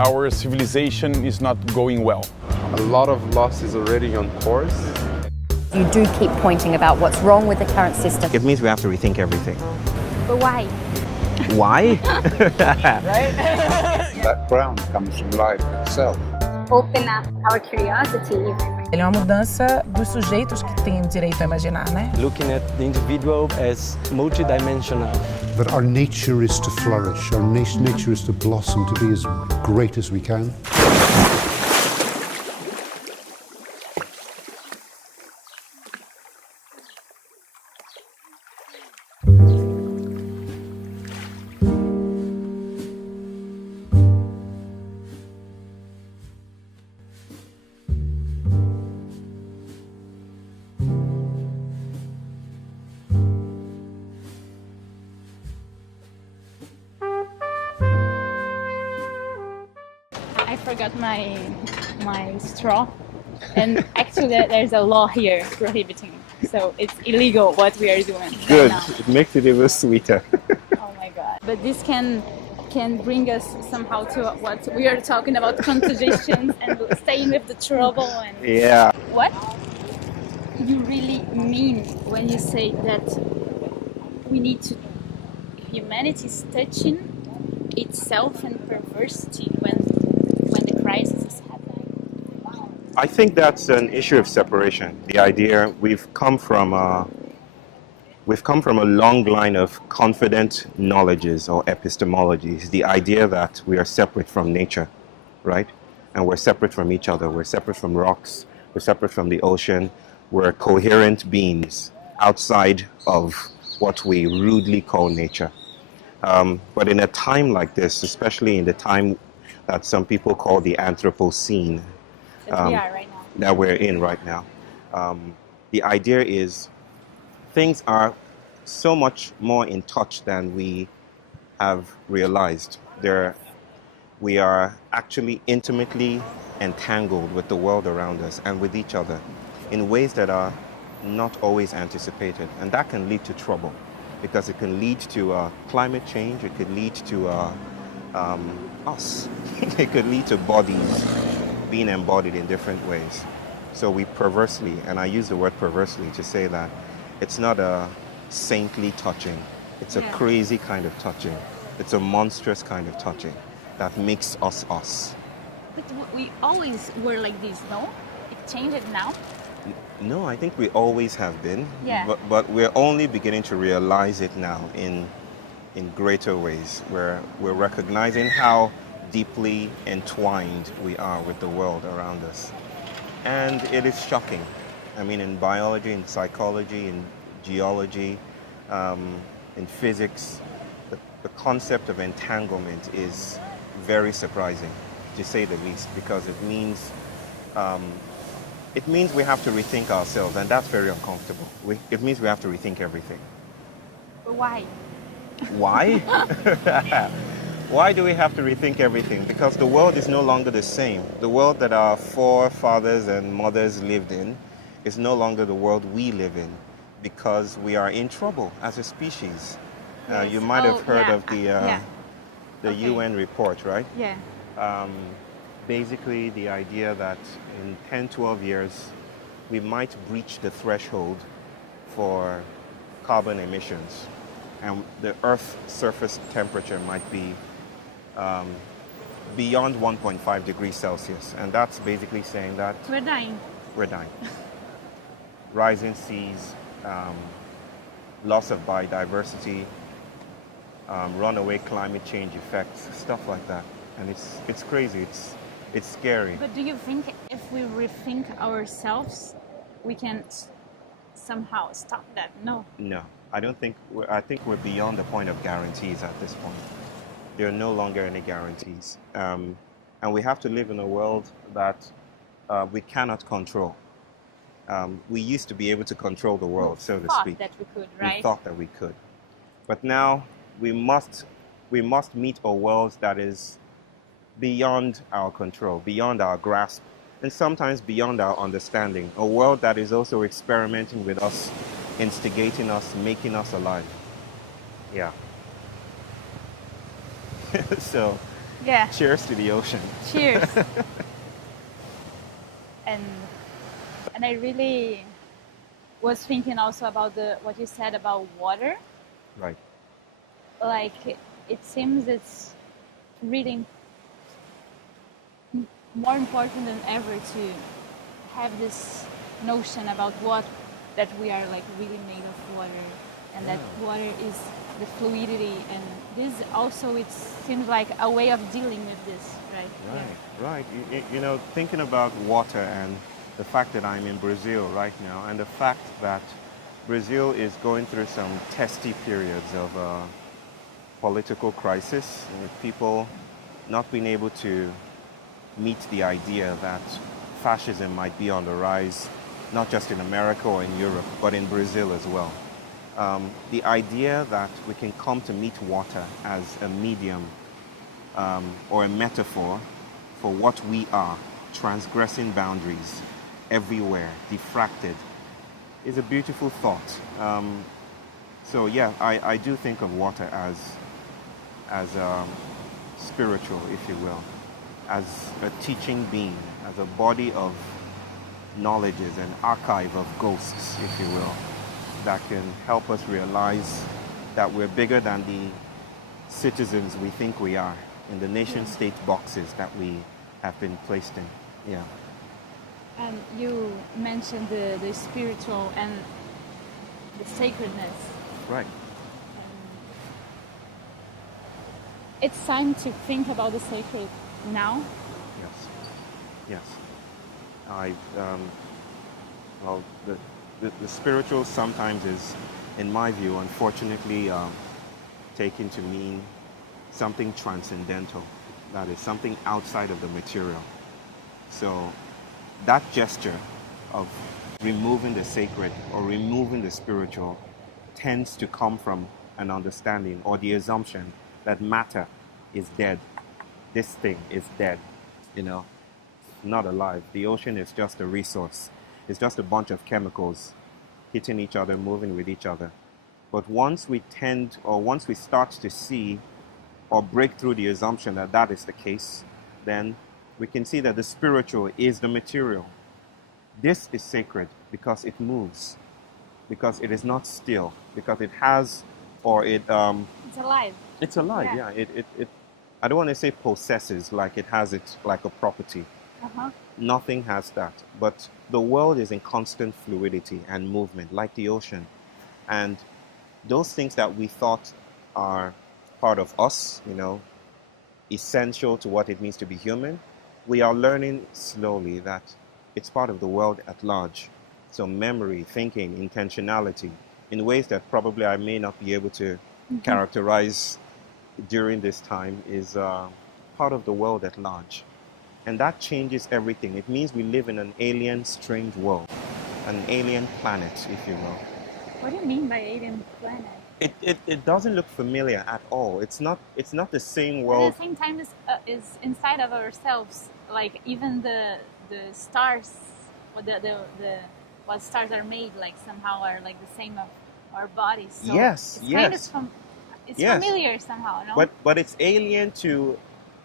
our civilization is not going well. A lot of loss is already on course. You do keep pointing about what's wrong with the current system. It means we have to rethink everything. But why? Why? Background comes from life itself. Open up our curiosity. Ele é uma mudança dos sujeitos que têm o direito a imaginar, né? Looking at the individual as multidimensional. That our nature is to flourish, our nature is to blossom, to be as great as we can. I forgot my straw, and actually there's a law here prohibiting, so it's illegal what we are doing. Good. Right now. It makes it even sweeter. Oh my god! But this can bring us somehow to what we are talking about, contagions and staying with the trouble and. Yeah. What you really mean when you say that we need to? Humanity is touching itself and perversity when the crisis is happening. I think that's an issue of separation. The idea we've come from a long line of confident knowledges or epistemologies. The idea that we are separate from nature, right? And we're separate from each other. We're separate from rocks. We're separate from the ocean. We're coherent beings outside of what we rudely call nature. But in a time like this, especially in the time that some people call the Anthropocene, That we are right now. that we're in right now, the idea is things are so much more in touch than we have realized. We are actually intimately entangled with the world around us and with each other in ways that are not always anticipated. And that can lead to trouble because it can lead to climate change, it could lead to us. It could lead to bodies being embodied in different ways. So we perversely, and I use the word perversely to say that it's not a saintly touching, it's a crazy kind of touching. It's a monstrous kind of touching that makes us us. But we always were like this, no? It changed now? No, I think we always have been, Yeah. but we're only beginning to realize it now in greater ways, where we're recognizing how deeply entwined we are with the world around us. And it is shocking. I mean, in biology, in psychology, in geology, in physics, the concept of entanglement is very surprising, to say the least, because it means we have to rethink ourselves, and that's very uncomfortable. It means we have to rethink everything. But why? Why? Why do we have to rethink everything? Because the world is no longer the same. The world that our forefathers and mothers lived in is no longer the world we live in, because we are in trouble as a species. Yes. You might have heard of the Okay. UN report, right? Yeah. Basically, the idea that in 10, 12 years, we might breach the threshold for carbon emissions, and the Earth's surface temperature might be beyond 1.5 degrees Celsius. And that's basically saying that We're dying. we're dying. Rising seas, loss of biodiversity, runaway climate change effects, stuff like that. And it's crazy, it's scary. But do you think if we rethink ourselves, we can somehow stop that? No. No, I don't think, I think we're beyond the point of guarantees at this point. There are no longer any guarantees. And we have to live in a world that we cannot control. We used to be able to control the world, so to speak. That we could, right? We thought that we could. But now we must meet a world that is beyond our control, beyond our grasp, and sometimes beyond our understanding. A world that is also experimenting with us, instigating us, making us alive. Yeah. So Yeah. Cheers to the ocean. Cheers. and I really was thinking also about what you said about water. Right. Like it seems it's really more important than ever to have this notion about that we are like really made of water, and that water is the fluidity, and this also it seems like a way of dealing with this, right? Right. You know, thinking about water and the fact that I'm in Brazil right now, and the fact that Brazil is going through some testy periods of political crisis, with people not being able to meet the idea that fascism might be on the rise, not just in America or in Europe, but in Brazil as well. The idea that we can come to meet water as a medium or a metaphor for what we are, transgressing boundaries everywhere, diffracted, is a beautiful thought. So yeah, I do think of water as spiritual, if you will, as a teaching being, as a body of knowledges, an archive of ghosts, if you will, that can help us realize that we're bigger than the citizens we think we are in the nation-state boxes that we have been placed in. Yeah. You mentioned the spiritual and the sacredness. Right. It's time to think about the sacred now. Yes. Well, the spiritual sometimes is, in my view, unfortunately, taken to mean something transcendental. That is something outside of the material. So that gesture of removing the sacred or removing the spiritual tends to come from an understanding or the assumption that matter is dead. This thing is dead, you know, not alive. The ocean is just a resource. It's just a bunch of chemicals hitting each other, moving with each other. But once we start to see or break through the assumption that that is the case, then we can see that the spiritual is the material. This is sacred because it moves, because it is not still, because it has, or it... It's alive. It's alive, yeah. It I don't want to say possesses, like it has it like a property. Nothing has that. But the world is in constant fluidity and movement, like the ocean. And those things that we thought are part of us, you know, essential to what it means to be human, we are learning slowly that it's part of the world at large. So memory, thinking, intentionality, in ways that probably I may not be able to characterize during this time, is part of the world at large. And that changes everything. It means we live in an alien, strange world, an alien planet, if you will. What do you mean by alien planet? It doesn't look familiar at all. It's not the same But world. at the same time, is inside of ourselves. Like even the stars, what what stars are made, like somehow are like the same of our bodies. So Yes, it's yes. Kind of it's Yes. familiar somehow, no? But it's alien to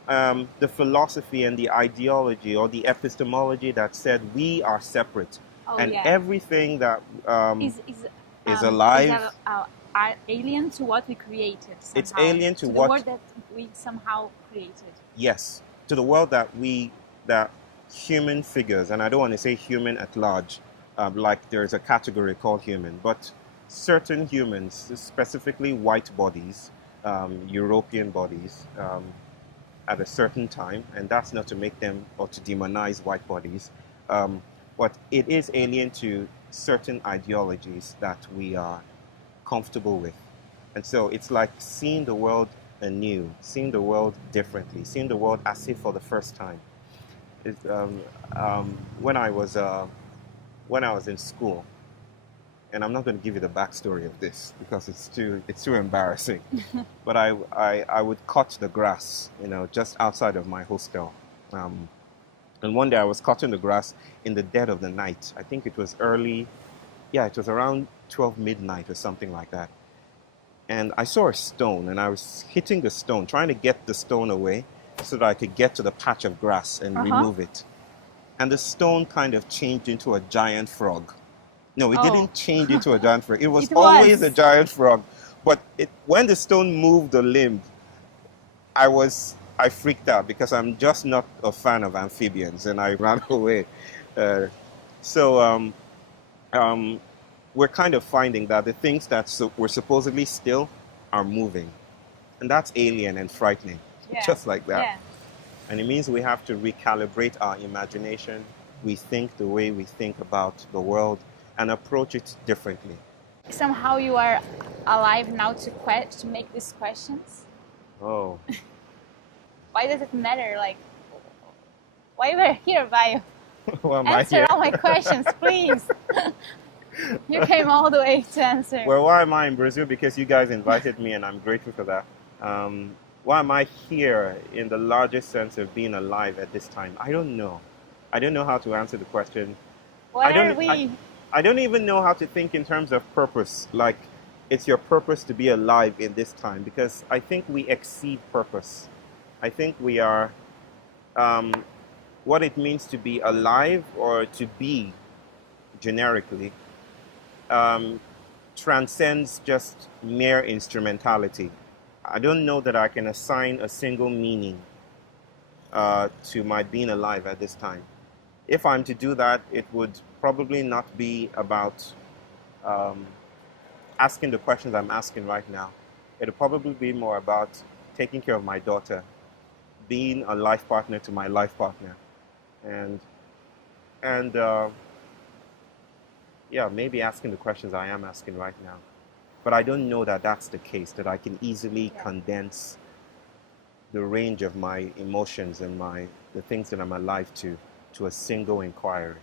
the philosophy and the ideology or the epistemology that said we are separate, and everything that is alive. Alien to what we created. Somehow. It's alien to the what world that we somehow created. Yes, to the world that human figures, and I don't want to say human at large, like there's a category called human, but certain humans, specifically white bodies, European bodies, at a certain time, and that's not to make them or to demonize white bodies, but it is alien to certain ideologies that we are comfortable with. And so it's like seeing the world anew, seeing the world differently, seeing the world as if for the first time. When I was in school, and I'm not going to give you the backstory of this because it's too embarrassing, but I would cut the grass, you know, just outside of my hostel. And one day I was cutting the grass in the dead of the night. I think it was early, it was around 12 midnight or something like that. And I saw a stone, and I was hitting the stone, trying to get the stone away so that I could get to the patch of grass and remove it. And the stone kind of changed into a giant frog. No, it didn't change into a giant frog. It was always a giant frog. But when the stone moved the limb, I freaked out because I'm just not a fan of amphibians, and I ran away. So we're kind of finding that the things that were supposedly still are moving. And that's alien and frightening, just like that. Yeah. And it means we have to recalibrate our imagination. We think the way we think about the world and approach it differently. Somehow you are alive now to make these questions. Oh. Why does it matter? Like, why you are here, Bayo? Why am I Answer here? all my questions, please. You came all the way to answer. Well, why am I in Brazil? Because you guys invited me, and I'm grateful for that. Why am I here in the largest sense of being alive at this time? I don't know. I don't know how to answer the question. What are we? I don't even know how to think in terms of purpose. Like, it's your purpose to be alive in this time, because I think we exceed purpose. I think we are what it means to be alive or to be generically transcends just mere instrumentality. I don't know that I can assign a single meaning to my being alive at this time. If I'm to do that, it would probably not be about asking the questions I'm asking right now. It would probably be more about taking care of my daughter, being a life partner to my life partner, and yeah, maybe asking the questions I am asking right now. But I don't know that that's the case, that I can easily condense the range of my emotions and the things that I'm alive to a single inquiry.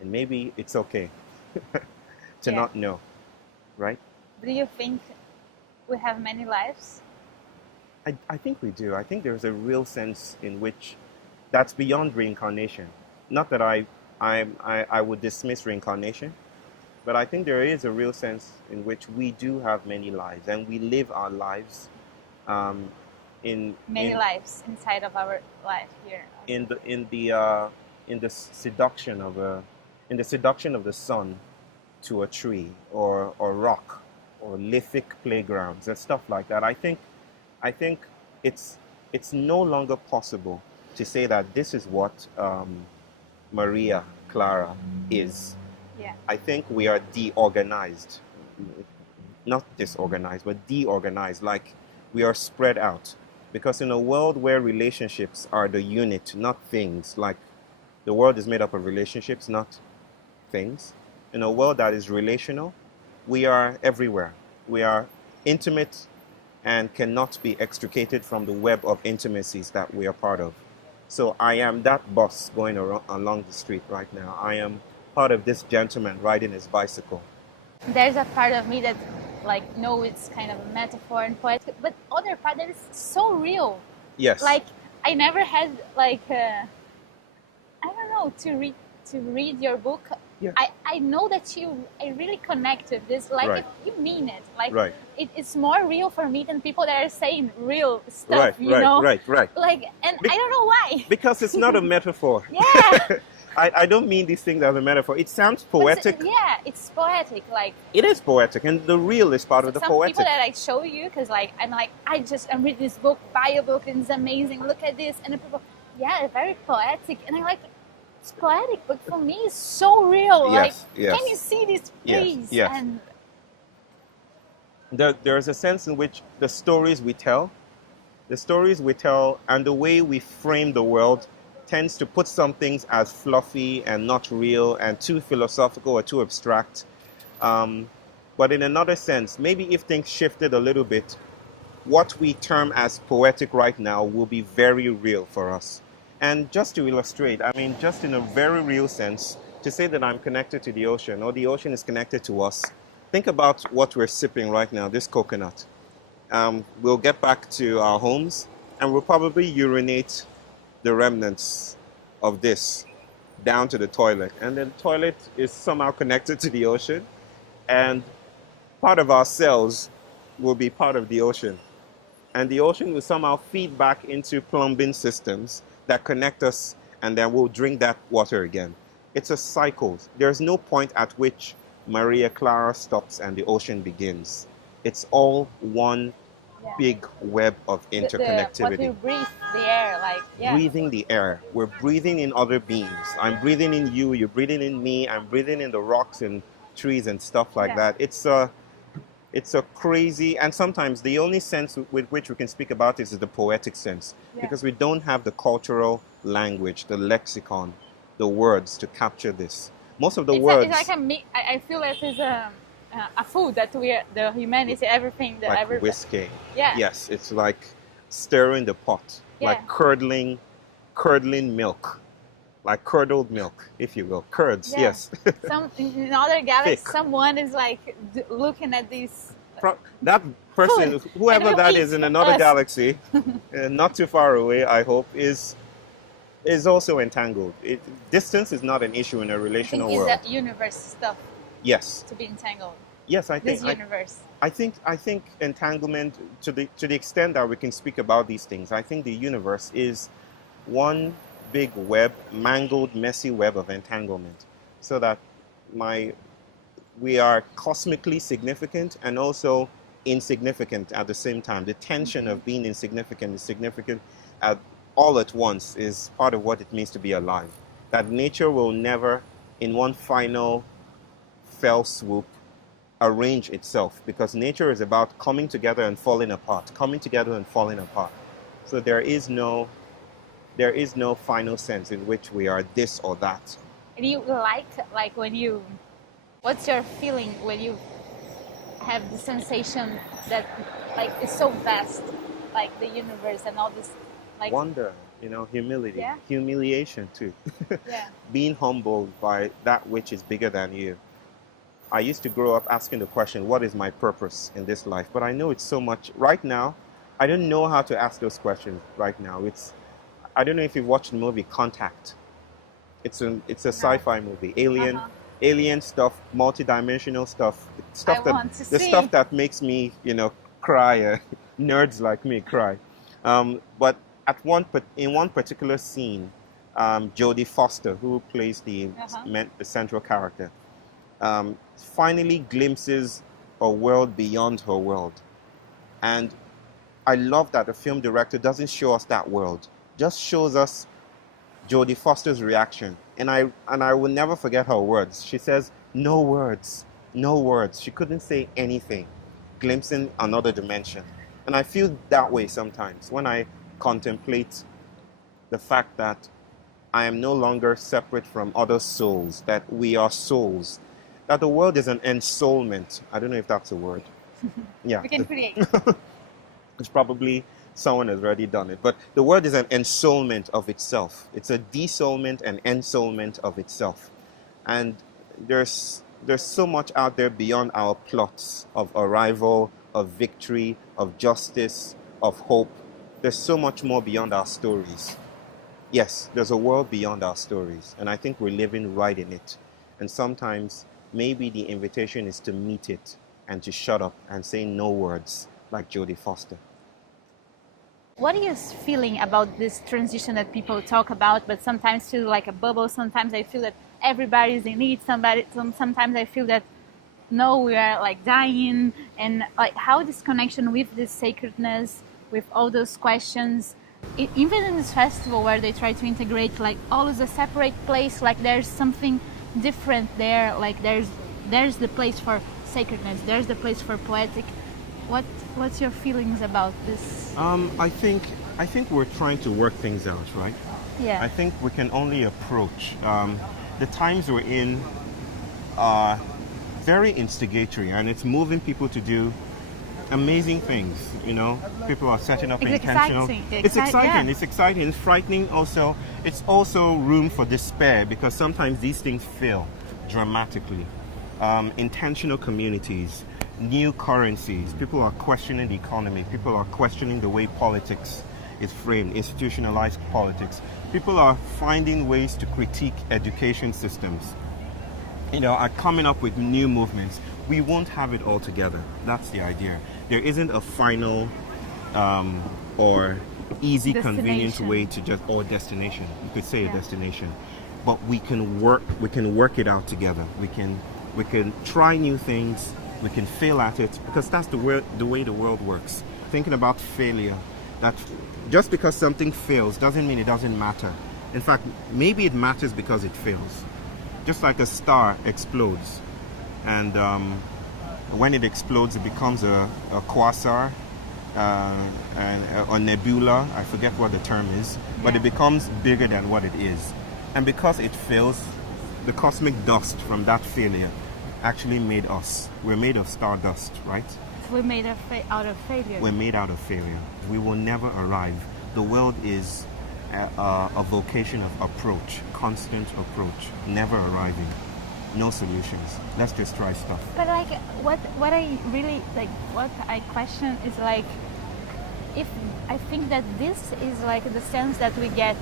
And maybe it's okay to not know, right? Do you think we have many lives? I think we do. I think there's a real sense in which that's beyond reincarnation. Not that I would dismiss reincarnation, but I think there is a real sense in which we do have many lives, and we live our lives in lives inside of our life here. In the seduction of the sun to a tree or rock or lithic playgrounds and stuff like that. I think it's no longer possible to say that this is what Maria Clara is. Yeah. I think we are deorganized, not disorganized, but deorganized. Like, we are spread out, because in a world where relationships are the unit, not things, like the world is made up of relationships, not things. In a world that is relational, we are everywhere. We are intimate and cannot be extricated from the web of intimacies that we are part of. So I am that bus going along the street right now. I am part of this gentleman riding his bicycle. There's a part of me that, like, no, it's kind of a metaphor and poetic, but other part that is so real. Yes. Like, I never had, like, I don't know, to read your book. Yeah. I know that I really connect with this, like, Right. you mean it. Like, Right. It's more real for me than people that are saying real stuff, you know? Right. Like, and I don't know why. Because it's not a metaphor. Yeah. I don't mean these things as a metaphor. It sounds poetic. Yeah, it's poetic. Like, It is poetic, and the real is part of the some poetic. people that I show you, because like I'm reading this book, Bayo book, and it's amazing. Look at this, and the people, yeah, very poetic, and I'm like, it's poetic, but for me, it's so real. Yes, like, yes. can you see this, Yes, please? yes. And There's a sense in which the stories we tell, and the way we frame the world tends to put some things as fluffy and not real and too philosophical or too abstract. But in another sense, maybe if things shifted a little bit, what we term as poetic right now will be very real for us. And just to illustrate, I mean, just in a very real sense, to say that I'm connected to the ocean or the ocean is connected to us, think about what we're sipping right now, this coconut. We'll get back to our homes and we'll probably urinate the remnants of this down to the toilet. And then the toilet is somehow connected to the ocean, and part of our cells will be part of the ocean. and the ocean will somehow feed back into plumbing systems that connect us, and then we'll drink that water again. It's a cycle. There's no point at which Maria Clara stops and the ocean begins. It's all one big web of interconnectivity. What we breathe, the air, like, yeah. Breathing the air. We're breathing in other beings. I'm breathing in you, you're breathing in me, I'm breathing in the rocks and trees and stuff like that. It's a crazy, and sometimes the only sense with which we can speak about this is the poetic sense, because we don't have the cultural language, the lexicon, the words to capture this. Most of the words... It's like I feel it is a food that the humanity, everything, like whiskey. Yeah. Yes, it's like stirring the pot, like curdling milk, like curdled milk, if you will. Curds, yes. In other galaxies, someone is like looking at this. That person, food, whoever that is in another galaxy, not too far away, I hope, is also entangled. Distance is not an issue in a relational world. Is that universe stuff? Yes. To be entangled. Yes, I think this universe. I think entanglement, to the extent that we can speak about these things, I think the universe is one big web, mangled, messy web of entanglement, so that we are cosmically significant and also insignificant at the same time. The tension of being insignificant and significant all at once is part of what it means to be alive. That nature will never, in one final fell swoop, arrange itself, because nature is about coming together and falling apart, coming together and falling apart. So there is no final sense in which we are this or that. And you like when you, what's your feeling when you have the sensation that like it's so vast, like the universe and all this, like wonder, humility, humiliation too. Being humbled by that which is bigger than you. I used to grow up asking the question, what is my purpose in this life? But I know it's so much. Right now, I don't know how to ask those questions right now. I don't know if you've watched the movie Contact. It's a sci-fi movie. Alien stuff, multi-dimensional stuff. Stuff that makes me, cry. Nerds like me cry. But in one particular scene, Jodie Foster, who plays the central character, finally glimpses a world beyond her world. And I love that the film director doesn't show us that world, just shows us Jodie Foster's reaction. And I will never forget her words. She says, no words. She couldn't say anything, glimpsing another dimension. And I feel that way sometimes when I contemplate the fact that I am no longer separate from other souls, that we are souls, that the world is an ensoulment. I don't know if that's a word. Yeah. We can create. It's probably someone has already done it. But the word is an ensoulment of itself. It's a desoulment and ensoulment of itself. And there's so much out there beyond our plots of arrival, of victory, of justice, of hope. There's so much more beyond our stories. Yes, there's a world beyond our stories. And I think we're living right in it. And sometimes maybe the invitation is to meet it and to shut up and say no words, like Jodie Foster. What are you feeling about this transition that people talk about, but sometimes feel like a bubble? Sometimes I feel that everybody's in it. Sometimes I feel that no, we are like dying, and like how this connection with this sacredness, with all those questions, even in this festival where they try to integrate like all is a separate place, like there's something different there, like there's the place for sacredness, there's the place for poetic. What's your feelings about this? I think we're trying to work things out, right? Yeah. I think we can only approach the times we're in are very instigatory, and it's moving people to do amazing things. People are setting up intentional. It's exciting. It's exciting. It's frightening. Also, it's also room for despair, because sometimes these things fail dramatically. Intentional communities, new currencies. People are questioning the economy. People are questioning the way politics is framed, institutionalized politics. People are finding ways to critique education systems. Are coming up with new movements. We won't have it all together. That's the idea. There isn't a final or easy, convenient Destination. way to just, or destination. You could say a destination, but we can work it out together. We can try new things. We can fail at it, because that's the way the world works. Thinking about failure, that just because something fails doesn't mean it doesn't matter. In fact, maybe it matters because it fails. Just like a star explodes, and when it explodes, it becomes a quasar, and a nebula. I forget what the term is, but it becomes bigger than what it is. And because it fails, the cosmic dust from that failure actually made us. We're made of stardust, right? We're made out of failure. We're made out of failure. We will never arrive. The world is a vocation of approach, constant approach, never arriving. No solutions. Let's just try stuff. But like, what I really like, what I question is like, if I think that this is like the sense that we get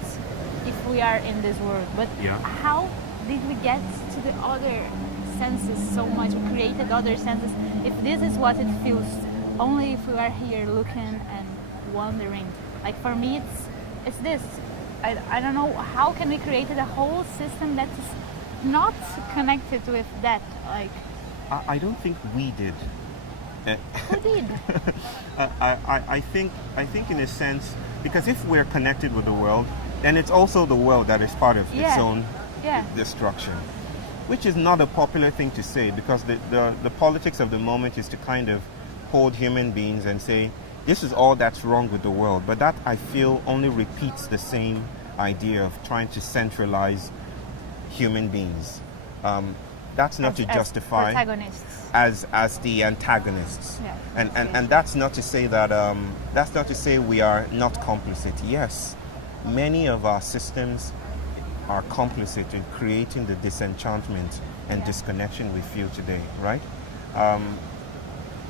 if we are in this world, but how did we get to the other senses so much? We created other senses. If this is what it feels, only if we are here looking and wondering. Like for me, it's this. I don't know, how can we create a whole system that is not connected with that? Like, I don't think we did. Who did? I think in a sense, because if we're connected with the world, then it's also the world that is part of its own destruction, which is not a popular thing to say, because the politics of the moment is to kind of hold human beings and say, this is all that's wrong with the world. But that, I feel, only repeats the same idea of trying to centralize human beings. That's not to justify as the antagonists, and that's not to say that that's not to say we are not complicit. Yes, many of our systems are complicit in creating the disenchantment and disconnection we feel today, right?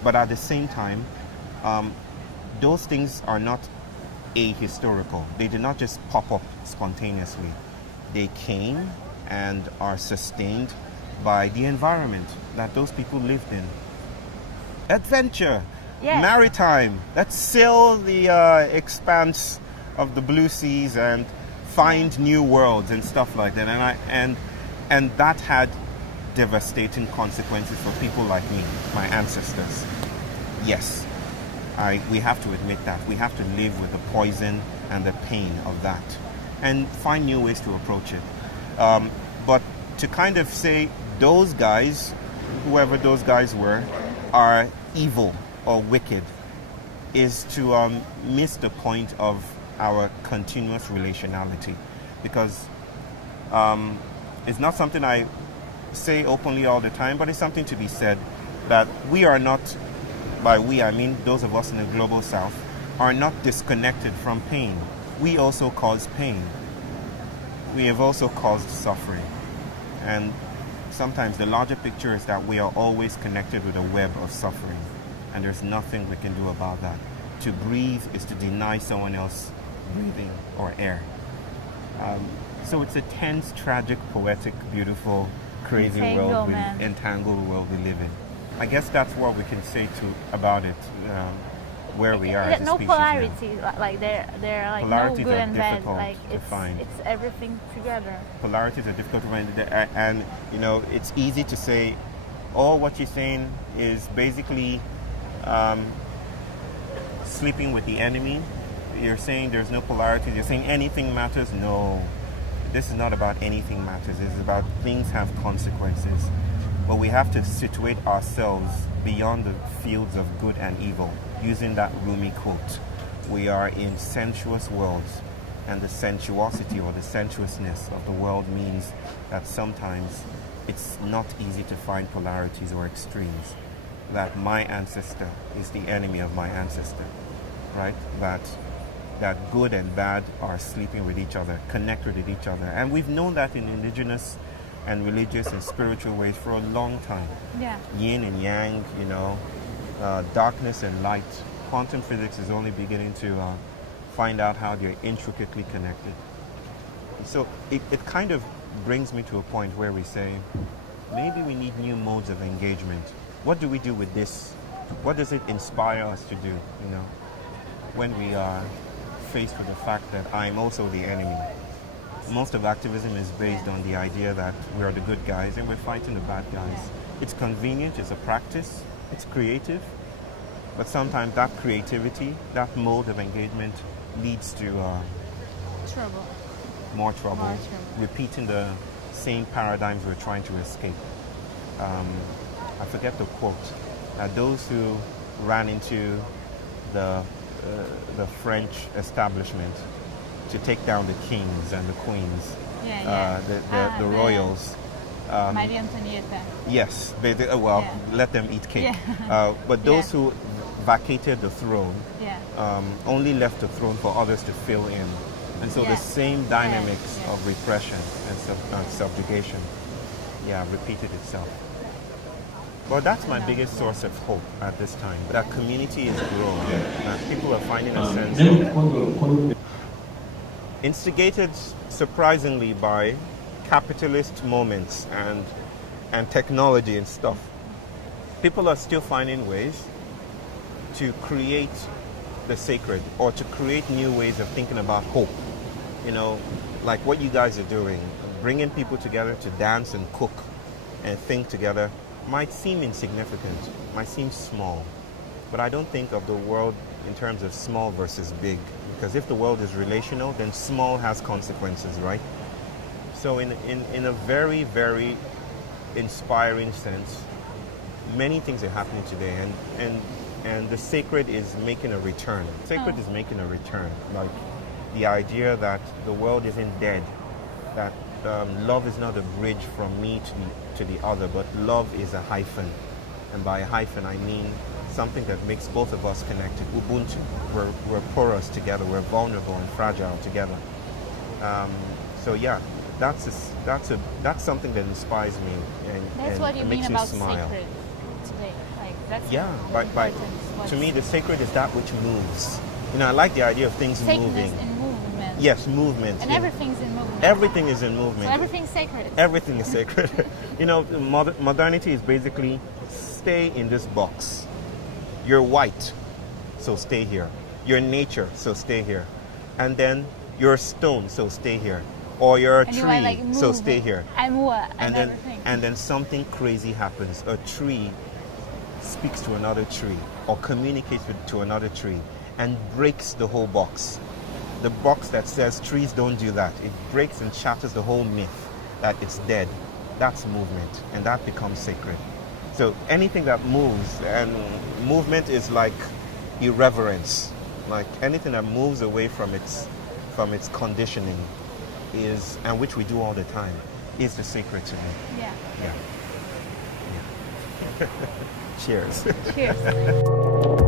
But at the same time, those things are not ahistorical. They did not just pop up spontaneously. They came and are sustained by the environment that those people lived in. Adventure, maritime, let's sail the expanse of the blue seas and find new worlds and stuff like that. And that had devastating consequences for people like me, my ancestors. Yes, we have to admit that. We have to live with the poison and the pain of that and find new ways to approach it. But to kind of say those guys, whoever those guys were, are evil or wicked is to miss the point of our continuous relationality, because it's not something I say openly all the time, but it's something to be said, that we are not, by we I mean those of us in the global south, are not disconnected from pain. We also cause pain. We have also caused suffering. And sometimes the larger picture is that we are always connected with a web of suffering, and there's nothing we can do about that. To breathe is to deny someone else breathing or air. So it's a tense, tragic, poetic, beautiful, crazy entangled world we live in. I guess that's what we can say about it, where we are as a no species polarity, now. like they're like Polarities no good are and bad. difficult Like to find. it's everything together. Polarities are difficult to find, and you know, it's easy to say, all what you're saying is basically sleeping with the enemy. You're saying there's no polarities. You're saying anything matters. No, this is not about anything matters. It's about things have consequences. But we have to situate ourselves beyond the fields of good and evil. Using that Rumi quote, we are in sensuous worlds, and the sensuosity or the sensuousness of the world means that sometimes it's not easy to find polarities or extremes. That my ancestor is the enemy of my ancestor, right? That good and bad are sleeping with each other, connected with each other. And we've known that in indigenous and religious and spiritual ways for a long time. Yeah. Yin and yang, you know, darkness and light. Quantum physics is only beginning to find out how they're intricately connected. So it kind of brings me to a point where we say, maybe we need new modes of engagement. What do we do with this? What does it inspire us to do, you know? when we are faced with the fact that I'm also the enemy. Most of activism is based on the idea that we're the good guys and we're fighting the bad guys. It's convenient, it's a practice, it's creative, but sometimes that creativity, that mode of engagement leads to Trouble. more trouble, repeating the same paradigms we're trying to escape. I forget the quote. Those who ran into the French establishment to take down the kings and the queens, the royals. Marie Antonietta. Yes, let them eat cake. But those who vacated the throne only left the throne for others to fill in. And so the same dynamics of repression and subjugation, repeated itself. Well, that's my biggest source of hope at this time. That community is growing. That people are finding a sense of, instigated surprisingly by capitalist moments and technology and stuff. People are still finding ways to create the sacred or to create new ways of thinking about hope. You know, like what you guys are doing, bringing people together to dance and cook and think together might seem insignificant, might seem small, but I don't think of the world in terms of small versus big, because if the world is relational, then small has consequences, right? So in a very, very inspiring sense, many things are happening today, and the sacred is making a return. Sacred is making a return, like the idea that the world isn't dead, that love is not a bridge from me to the other, but love is a hyphen. And by a hyphen, I mean something that makes both of us connected. Ubuntu, we're porous together, we're vulnerable and fragile together. So yeah, that's something that inspires me and what you makes mean me about smile. sacred today. Like that's To me, the sacred is that which moves. You know, I like the idea of things moving. in movement. Yes, movement. And everything's in movement. Everything is in movement. So everything's sacred. Everything is sacred. You know, modernity is basically stay in this box. You're white, so stay here. You're nature, so stay here. And then you're a stone, so stay here. Or you're a tree, so stay here. And then something crazy happens. A tree speaks to another tree or communicates to another tree and breaks the whole box. The box that says trees don't do that. It breaks and shatters the whole myth that it's dead. That's movement, and that becomes sacred. So anything that moves, and movement is like irreverence. Like anything that moves away from its conditioning is, and which we do all the time, is the sacred to me. Yeah. Cheers. Cheers.